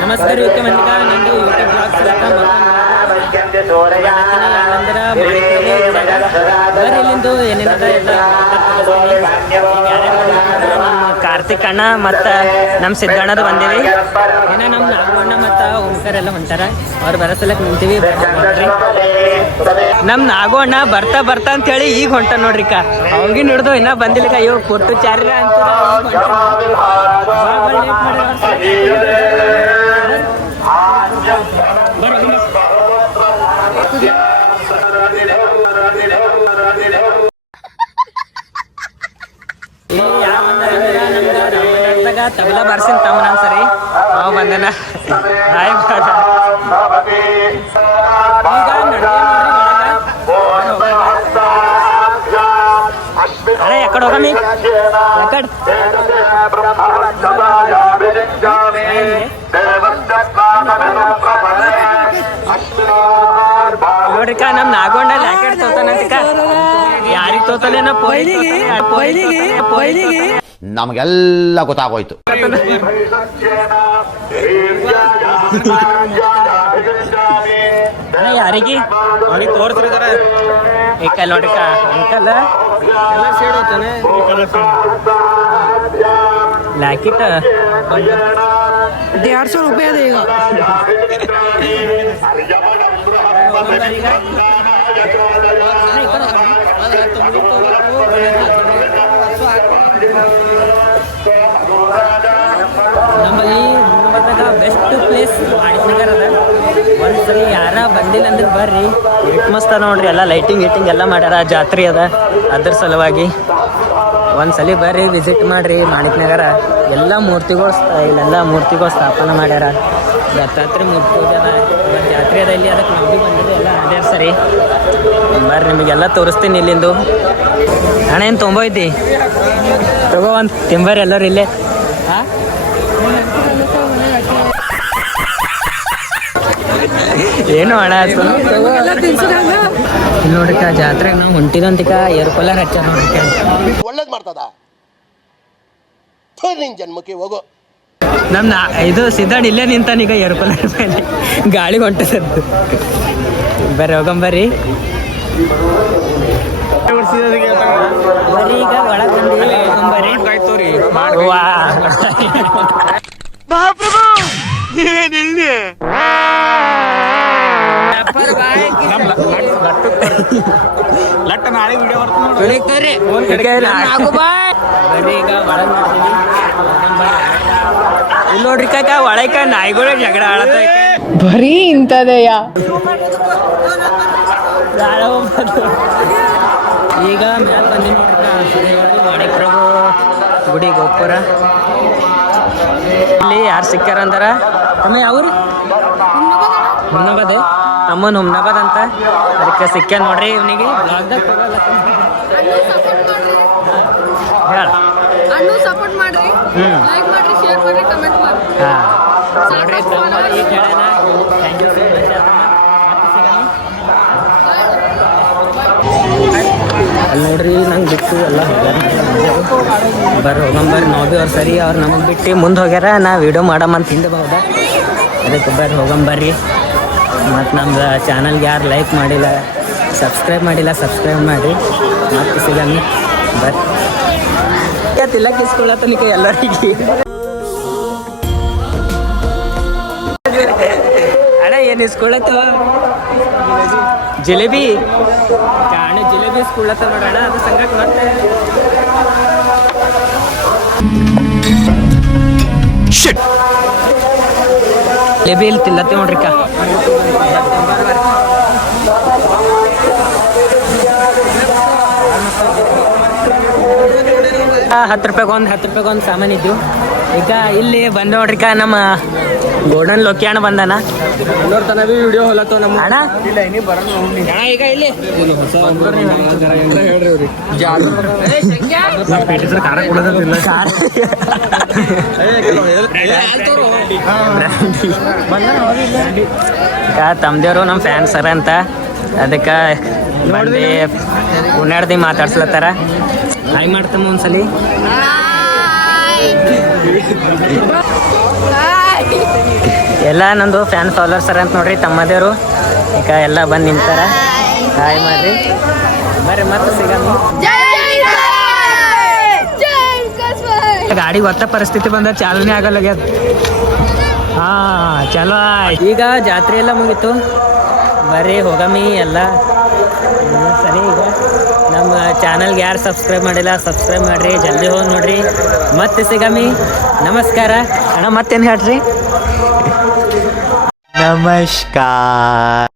ನಮಸ್ಕಾರ ಯೂಟ್ಯೂಬ್ ಮಂದಿಗ ನಂದು ಯೂಟ್ಯೂಬ್ ಬ್ಲಾಗ್ಸ್ ಬರ್ರಿ ಇಲ್ಲಿಂದು ಏನೇನದ ಎಲ್ಲ ಕಾರ್ತಿಕ್ ಅಣ್ಣ ಮತ್ತು ನಮ್ಮ ಸಿದ್ದಣ್ಣದು ಬಂದೀವಿ ಏನೋ ನಮ್ಮ ನಾಗಣ್ಣ ಮತ್ತು ಓಂಕಾರ ಎಲ್ಲ ಹೊಂಟಾರ ಅವ್ರು ಬರೋ ಸಲಕ್ಕೆ ನಿಂತೀವಿ ನೋಡ್ರಿ. ನಮ್ಮ ನಾಗು ಅಣ್ಣ ಬರ್ತಾ ಬರ್ತಾ ಅಂತೇಳಿ ಈಗ ಹೊಂಟ ನೋಡ್ರಿ ಕ ಅವಾಗಿನ ಹಿಡ್ದು ಇನ್ನೂ ಬಂದಿಲ್ಲ ಇವ್ರು ಕೊಟ್ಟು ಚಾರ್ಜ ತಬಲ ಬರ್ಸಿನ ತಮ್ಮನ ಸರಿ ನಾವು ಬಂದನ ಅರೆ ಎಕಡೆ ಹೋಗಮಿ ಎಕಡೆ ನೋಡ್ರಿಕ ನಮ್ ನಾಗೊಂಡ ಲ್ಯಾಕೆಟ್ ತೋತಾನಂತಿಕ ಯಾರಿಗೆ ತೋತಾನೇನ ಪೊಯ್ಲಿಗೆ ನಮಗೆಲ್ಲ ಗೊತ್ತಾಗೋಯ್ತು. ಯಾರಿಗೆ ಅವ್ನಿಗೆ ತೋರಿಸ್ರಿದಾರ ಏಕಲ್ ನೋಡ್ರಿಕ ಅಂಕಲ್ ಲ್ಯಾಕೆಟ್ 150 ರೂಪಾಯಿ ಅದ ಈಗ ನಮ್ಮಲ್ಲಿ ಗುಲ್ಬರ್ಗ ಬೆಸ್ಟ್ ಪ್ಲೇಸ್ ಆಡಿಸ್ನಗರ್ ಅದ. ಒಂದ್ಸಲಿ ಯಾರ ಬಂದಿಲ್ಲ ಅಂದ್ರೆ ಬರ್ರಿ, ಮಸ್ತ್ ನೋಡ್ರಿ. ಎಲ್ಲ ಲೈಟಿಂಗ್ ಎಲ್ಲ ಮಾಡ್ಯಾರ, ಜಾತ್ರೆ ಅದ ಅದ್ರ ಸಲುವಾಗಿ ಒಂದ್ಸಲಿ ಬರ್ರಿ, ವಿಸಿಟ್ ಮಾಡ್ರಿ. ಮಾಣಿಕ್ನಗರ ಎಲ್ಲ ಮೂರ್ತಿಗಳು ಇಲ್ಲೆಲ್ಲ ಮೂರ್ತಿಗಳು ಸ್ಥಾಪನೆ ಮಾಡ್ಯಾರ. ದತ್ತಾತ್ರೇಯ ಮೂರ್ತಿ ಅದ, ಇವತ್ತು ಜಾತ್ರೆ ಅದ ಇಲ್ಲಿ, ಅದಕ್ಕೆ ನಾವು ಭೀ ಬಂದಿದ್ದು ಎಲ್ಲ ಅಡ್ಯಾರ ಸರಿ. ಬರ್ರಿ ನಿಮಗೆಲ್ಲ ತೋರಿಸ್ತೀನಿ ಇಲ್ಲಿಂದು. ಹಣ ಏನು ತೊಂಬೈತಿ ತಗೋ ಒಂದು ತಿಂಬರ್ರಿ ಎಲ್ಲರೂ ಇಲ್ಲೇ. ಹಾಂ ಏನು ಹಣ ಆಯ್ತು ಇಲ್ಲಿ ನೋಡ್ರಿಕ ಜಾತ್ರೆಗೆ ನಾವು ಹೊಂಟಿದಂತಿಕ ಏರ್ಕೊಲ್ಲರ್ ಹಚ್ಚಾರ ನೋಡ್ರಿಕ. ಒಳ್ಳೇದು ಮಾಡ್ತದ ನಿನ್ ಜನ್ಮಕ್ಕೆ ಹೋಗೋ. ನಮ್ಮ ಇದು ಸಿದ್ಧಾಡ್ ಇಲ್ಲೇ ನಿಂತಾನೀಗ ಏರ್ಕೊಲ್ಲರ್ ಮೇಲೆ, ಗಾಳಿ ಹೊಂಟದ್ದು. ಬರ್ರಿ ಹೋಗಂಬರ್ರಿ. ಬರ್ರಿ ಈಗ ಒಳಗೆ ಬಂದಿವಿ, ಹೋಗಂಬರ್ರಿ. ಲಟ್ಟ ನಾಳೆ ವಿಡಿಯೋ ಬರ್ತದೆ ಇಲ್ಲಿ ನೋಡ್ರಿ ಕಾಕ ಒಳಕ ನಾಯಿಗಳು ಜಗಳ ಆಡತ್ತ ಬರೀ ಇಂಥದೆಯ. ಈಗ ಮ್ಯಾಲ ಬಂದಿ ನೋಡ್ರಿ ಮಾಣಿಕ್ರಭು ಗುಡಿ ಗೋಪುರ. ಇಲ್ಲಿ ಯಾರು ಸಿಕ್ಕ್ಯಾರ ಅಂದಾರ ತಮ್ಮ ಯಾವ್ರಿ ಹುಮ್ನಾಬಾದ್, ಅಮ್ಮನ ಹುಮ್ನಾಬಾದ್ ಅಂತ. ಅದಕ್ಕೆ ಸಿಕ್ಕ ನೋಡ್ರಿ ಇವನಿಗೆ ಬ್ಲಾಗ್ದಾಗ ಹೇಳ. ಸಪೋರ್ಟ್ ಮಾಡ್ರಿ, ಲೈಕ್ ಮಾಡ್ರಿ, ಶೇರ್ ಮಾಡ್ರಿ, ಕಮೆಂಟ್ ಮಾಡ್ರಿ. ನೋಡ್ರಿ ಈಗ ಹೇಳೋಣ. Thank you so much. ಅಲ್ಲಿ ನೋಡ್ರಿ ನಂಗೆ ಬಿಟ್ಟು ಎಲ್ಲ ಬರ್ರಿ ಹೋಗಂಬರ್ರಿ. ನಾವು ಭೀ ಅವ್ರು ಸರಿ ಅವ್ರು ನಮಗೆ ಬಿಟ್ಟು ಮುಂದೆ ಹೋಗ್ಯಾರ. ನಾ ವೀಡಿಯೋ ಮಾಡಮ್ಮಂತ ಹಿಂದೆ ಬೌದ, ಅದಕ್ಕೆ ಬರ್ರಿ ಹೋಗಂಬರ್ರಿ. ಮತ್ತು ನಮ್ದು ಚಾನಲ್ಗೆ ಯಾರು ಲೈಕ್ ಮಾಡಿಲ್ಲ, ಸಬ್ಸ್ಕ್ರೈಬ್ ಮಾಡಿರಿ. ಮತ್ತೆ ಸಿಗಂಗ ಬರ್ರಿ. ತಿಲ್ಲಕ್ಕೆ ಇಸ್ಕೊಳತ್ತನಿಕ ಎಲ್ಲರಿಗೆ. ಅಣ್ಣ ಏನು ಇಸ್ಕೊಳತ್ತವ ಜಿಲೇಬಿ ಕಾಣ, ಜಿಲೇಬಿ ಇಸ್ಕೊಳತ್ತ ನೋಡೋಣ. ಅದು ಸಂಗಕ್ಕೆ ಮತ್ತೆ ಜಿಲೇಬಿ ಇಲ್ಲಿ ತಿಲ್ಲತ್ತೆ ನೋಡ್ರಿಕ. ₹10 ರೂಪಾಯಿಗೊಂದು ಸಾಮಾನು ಇದ್ದು. ಈಗ ಇಲ್ಲಿ ಬಂದು ನೋಡ್ರಿಕ ನಮ್ಮ ಗೋಲ್ಡನ್ ಲೋಕಿ ಅಣ್ಣ ಬಂದಾನ. ವಿಡಿಯೋ ಹೊಲತ್ತವ ನಮ್ಮ ಅಣ್ಣ ಈಗ ಇಲ್ಲಿ ತಮ್ದೇವ್ರು ನಮ್ಮ ಫ್ಯಾನ್ಸ್ ಅರ ಅಂತ, ಅದಕ್ಕೆ ಬಂದು ಉಣ್ಣಾಡ್ದಿ ಮಾತಾಡ್ಸ್ಲತ್ತಾರ. ಹಾಯ್ ಮಾಡ್ತಮ್ಮ ಒಂದ್ಸಲಿ. ಎಲ್ಲ ನಂದು ಫ್ಯಾನ್ ಫಾಲೋವರ್ಸ್ ಅರ ಅಂತ ನೋಡ್ರಿ ತಮ್ಮದೇವರು ಈಗ ಎಲ್ಲ ಬಂದು ನಿಂತಾರ ಹಾಯ್ ಮಾಡ್ರಿ ಬರ್ರಿ ಮತ್ತೆ ಸಿಗಮ್ಮ. ಗಾಡಿ ಒತ್ತ ಪರಿಸ್ಥಿತಿ ಬಂದ ಚಾಲನೆ ಆಗಲ್ಲಾಗ್ಯದ. ಹಾ ಚಲೋ ಈಗ ಜಾತ್ರೆ ಎಲ್ಲ ಮುಗೀತು ಬರ್ರಿ ಹೋಗಮ್ಮಿ ಎಲ್ಲ. ಸರಿ ಈಗ ನಮ್ಮ ಚಾನಲ್ಗೆ ಯಾರು ಸಬ್ಸ್ಕ್ರೈಬ್ ಮಾಡಿಲ್ಲ ಸಬ್ಸ್ಕ್ರೈಬ್ ಮಾಡಿರಿ, ಜಲ್ದಿ ಹೋಗಿ ನೋಡ್ರಿ. ಮತ್ತೆ ಸಿಗಮ್ಮಿ. ನಮಸ್ಕಾರ ಅಣ್ಣ. ಮತ್ತೇನು ಹೇಳ್ರಿ? ನಮಸ್ಕಾರ.